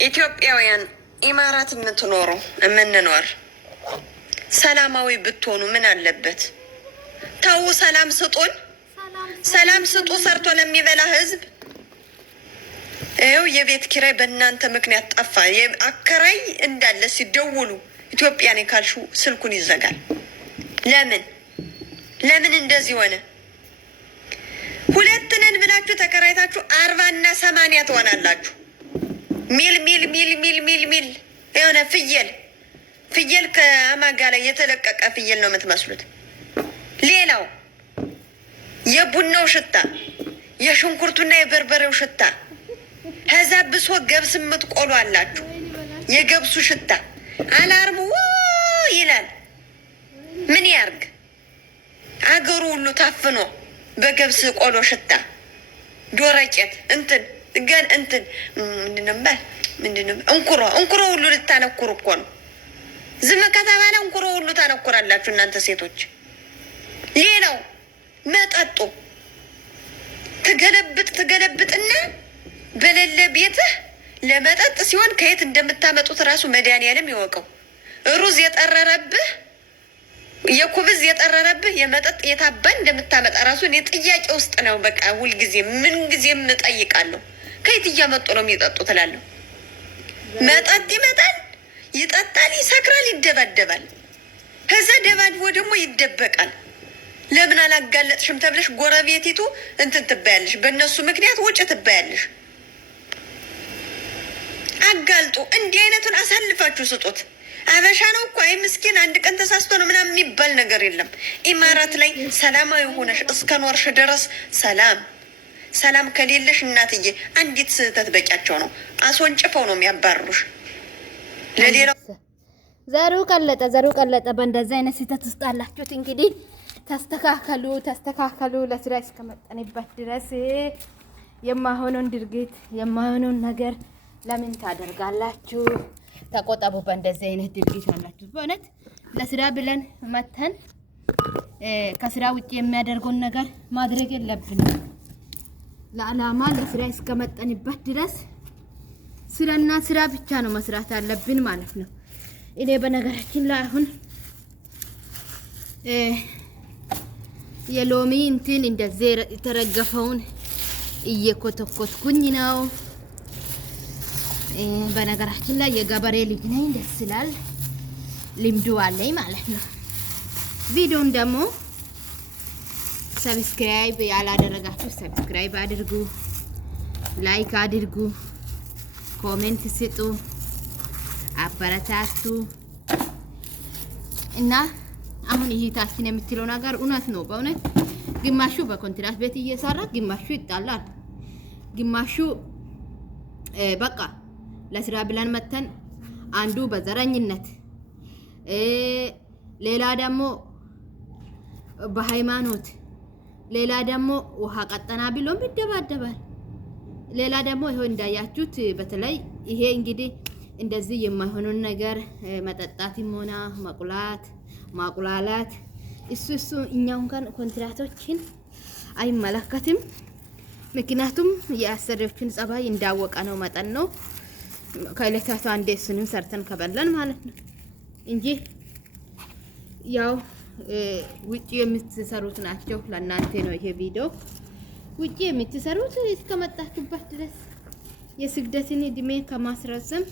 ኢትዮጵያውያን ኢማራት የምንኖር ሰላማዊ ብትሆኑ ምን አለበት? ተው ሰላም ስጡን፣ ሰላም ስጡ። ሰርቶ ለሚበላ ህዝብ ይኸው የቤት ኪራይ በእናንተ ምክንያት ጠፋ። አከራይ እንዳለ ሲደውሉ ኢትዮጵያ ነኝ ካልሹ ስልኩን ይዘጋል። ለምን እንደዚህ ሆነ? ሁለት ነን ብላችሁ ተከራይታችሁ 40 እና 80 ትሆናላችሁ። ሚል የሆነ ፍየል ከአማጋ ላይ የተለቀቀ ፍየል ነው የምትመስሉት። ሌላው የቡናው ሽታ፣ የሽንኩርቱና የበርበሬው ሽታ፣ ከዛ ብሶ ገብስ የምትቆሉ አላችሁ። የገብሱ ሽታ አላርሙ ይላል። ምን ያርግ? አገሩ ሁሉ ታፍኖ በገብስ ቆሎ ሽታ ዶረቄት ምንድነው እንኩሮ ሁሉ ልታነኩሩ እኮ ነው። ዝም ከተባለ እንኩሮ ሁሉ ታነኩራላችሁ እናንተ ሴቶች። ሌላው መጠጡ ትገለብጥና በሌለ ቤትህ ለመጠጥ ሲሆን ከየት እንደምታመጡት ራሱ መድኃኒዓለም ይወቀው። ሩዝ የጠረረብህ የኩብዝ የጠረረብህ የመጠጥ የታባን እንደምታመጣ ራሱ እኔ ጥያቄ ውስጥ ነው። በቃ ሁልጊዜ ምንጊዜም እጠይቃለሁ። ከየት እያመጡ ነው የሚጠጡ ትላለሁ። መጠጥ ይመጣል፣ ይጠጣል፣ ይሰክራል፣ ይደባደባል። ከዛ ደባድቦ ደግሞ ይደበቃል። ለምን አላጋለጥሽም ተብለሽ ጎረቤቲቱ ትባያለሽ። በእነሱ ምክንያት ውጭ ትባያለሽ። አጋልጡ። እንዲህ አይነቱን አሳልፋችሁ ስጡት። አበሻ ነው እኮ አይ ምስኪን አንድ ቀን ተሳስቶ ነው ምናምን የሚባል ነገር የለም። ኢማራት ላይ ሰላማዊ ሆነሽ እስከ ኖርሽ ድረስ ሰላም ከሌለሽ እናትዬ አንዲት ስህተት በቂያቸው ነው። አስወንጭፈው ነው የሚያባርሩሽ። ለሌላው ዘሩ ቀለጠ። በእንደዚህ አይነት ስህተት ውስጥ አላችሁት። እንግዲህ ተስተካከሉ። ለስራ እስከመጠንበት ድረስ የማይሆነውን ድርጊት የማይሆነውን ነገር ለምን ታደርጋላችሁ? ተቆጠቡ። በእንደዚህ አይነት ድርጊት አላችሁ። በእውነት ለስራ ብለን መተን ከስራ ውጭ የሚያደርገውን ነገር ማድረግ የለብንም። ለዓላማ ለስራ እስከመጠንበት ድረስ ስራና ስራ ብቻ ነው መስራት አለብን ማለት ነው። እኔ በነገራችን ላይ አሁን የሎሚ እንደዚህ የተረገፈውን እየኮተኮትኩኝ ነው። በነገራችን ላይ የገበሬ ልጅ ነኝ፣ ደስ ይላል፣ ልምዱ አለኝ ማለት ነው። ቪዲዮውን ደግሞ ሰብስክራይብ ያላደረጋችሁ ሰብስክራይብ አድርጉ፣ ላይክ አድርጉ፣ ኮሜንት ስጡ፣ አበረታቱ እና አሁን ይሄታችን የምትለው ነገር እውነት ነው። በእውነት ግማሹ በኮንትራት ቤት እየሰራ ግማሹ ይጣላል፣ ግማሹ በቃ ለስራ ብለን መተን አንዱ በዘረኝነት ሌላ ደግሞ በሃይማኖት ሌላ ደግሞ ውሃ ቀጠና ብሎም ይደባደባል። ሌላ ደግሞ ይሄው እንዳያችሁት በተለይ ይሄ እንግዲህ እንደዚህ የማይሆነውን ነገር መጠጣትም ሆነ ማቁላላት እሱ እኛውን ጋር ኮንትራቶችን አይመለከትም። ምክንያቱም የአሰሪዎችን ጸባይ እንዳወቀ ነው መጠን ነው ከእለታቱ አንዴ እሱንም ሰርተን ከበላን ማለት ነው እንጂ ያው ውጪ የምትሰሩት ናቸው። ለእናንተ ነው ይሄ ቪዲዮ። ውጪ የምትሰሩት እስከመጣችሁበት ድረስ የስግደትን እድሜ ከማስረዘም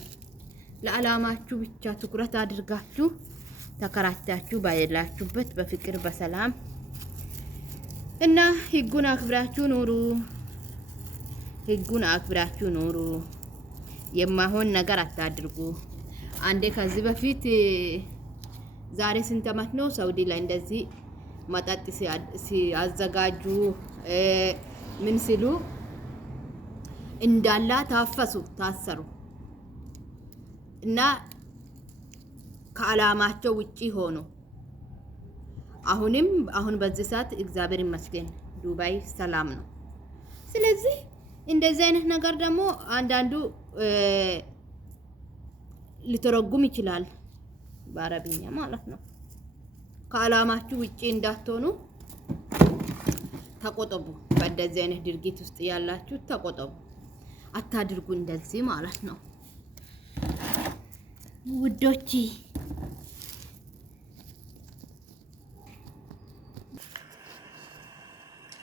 ለዓላማችሁ ብቻ ትኩረት አድርጋችሁ ተከራታችሁ ባይላችሁበት በፍቅር በሰላም እና ህጉን አክብራችሁ ኑሩ። የማይሆን ነገር አታድርጉ። አንዴ ከዚህ በፊት ዛሬ ስንት ዓመት ነው ሳውዲ ላይ እንደዚህ መጠጥ ሲያዘጋጁ ምን ሲሉ እንዳላ ታሰሩ እና ከዓላማቸው ውጪ ሆኖ አሁን በዚህ ሰዓት እግዚአብሔር ይመስገን ዱባይ ሰላም ነው። ስለዚህ እንደዚህ አይነት ነገር ደግሞ አንዳንዱ ሊተረጉም ይችላል በአረብኛ ማለት ነው። ከዓላማችሁ ውጪ እንዳትሆኑ ተቆጠቡ። በእንደዚህ አይነት ድርጊት ውስጥ ያላችሁ ተቆጠቡ፣ አታድርጉ እንደዚህ ማለት ነው። ውዶቼ።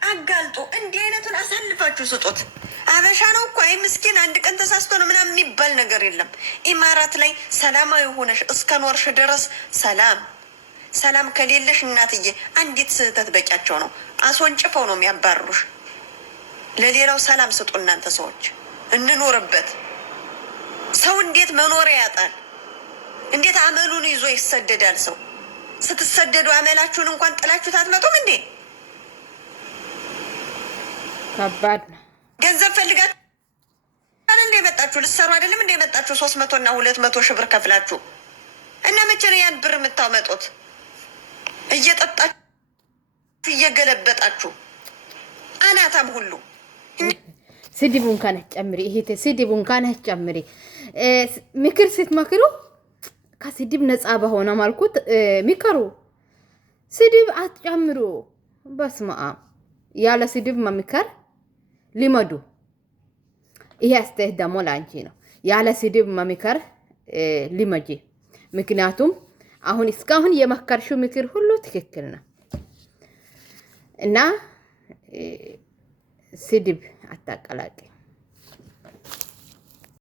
አጋልጦ እንዲህ አይነቱን አሳልፋችሁ ስጡት። አበሻ ነው እኮ አይ ምስኪን አንድ ቀን ተሳስቶ ነው ምናምን የሚባል ነገር የለም። ኢማራት ላይ ሰላማዊ ሆነሽ እስከ ኖርሽ ድረስ ሰላም ከሌለሽ እናትዬ አንዲት ስህተት በቂያቸው ነው። አስወንጭፈው ነው የሚያባርሩሽ። ለሌላው ሰላም ስጡ እናንተ ሰዎች፣ እንኖርበት። ሰው እንዴት መኖሪያ ያጣል? እንዴት አመሉን ይዞ ይሰደዳል? ሰው ስትሰደዱ አመላችሁን እንኳን ጥላችሁት አትመጡም እንዴ? ከባድ ነው። ገንዘብ ፈልጋችሁ እንደ የመጣችሁ ልትሰሩ አይደለም እንደ የመጣችሁ 300 እና 200 ሺህ ብር ከፍላችሁ እና መቼ ነው ያን ብር የምታመጡት? እየጠጣችሁ እየገለበጣችሁ አናታም ሁሉ ስድቡን ካነች ጨምሪ። ይሄ ስድቡን ካነች ጨምሪ። ምክር ስትመክሩ ከስድብ ነፃ በሆነ መልኩት ምከሩ። ስድብ አትጨምሩ። በስመ አብ። ያለ ስድብ መምከር ሊመዱ። ይሄ አስተያየት ደግሞ ለአንቺ ነው። ያለ ስድብ መምከር ሊመጂ። ምክንያቱም አሁን እስካሁን የመከርሽው ምክር ሁሉ ትክክል ነው እና ስድብ አታቀላቂ።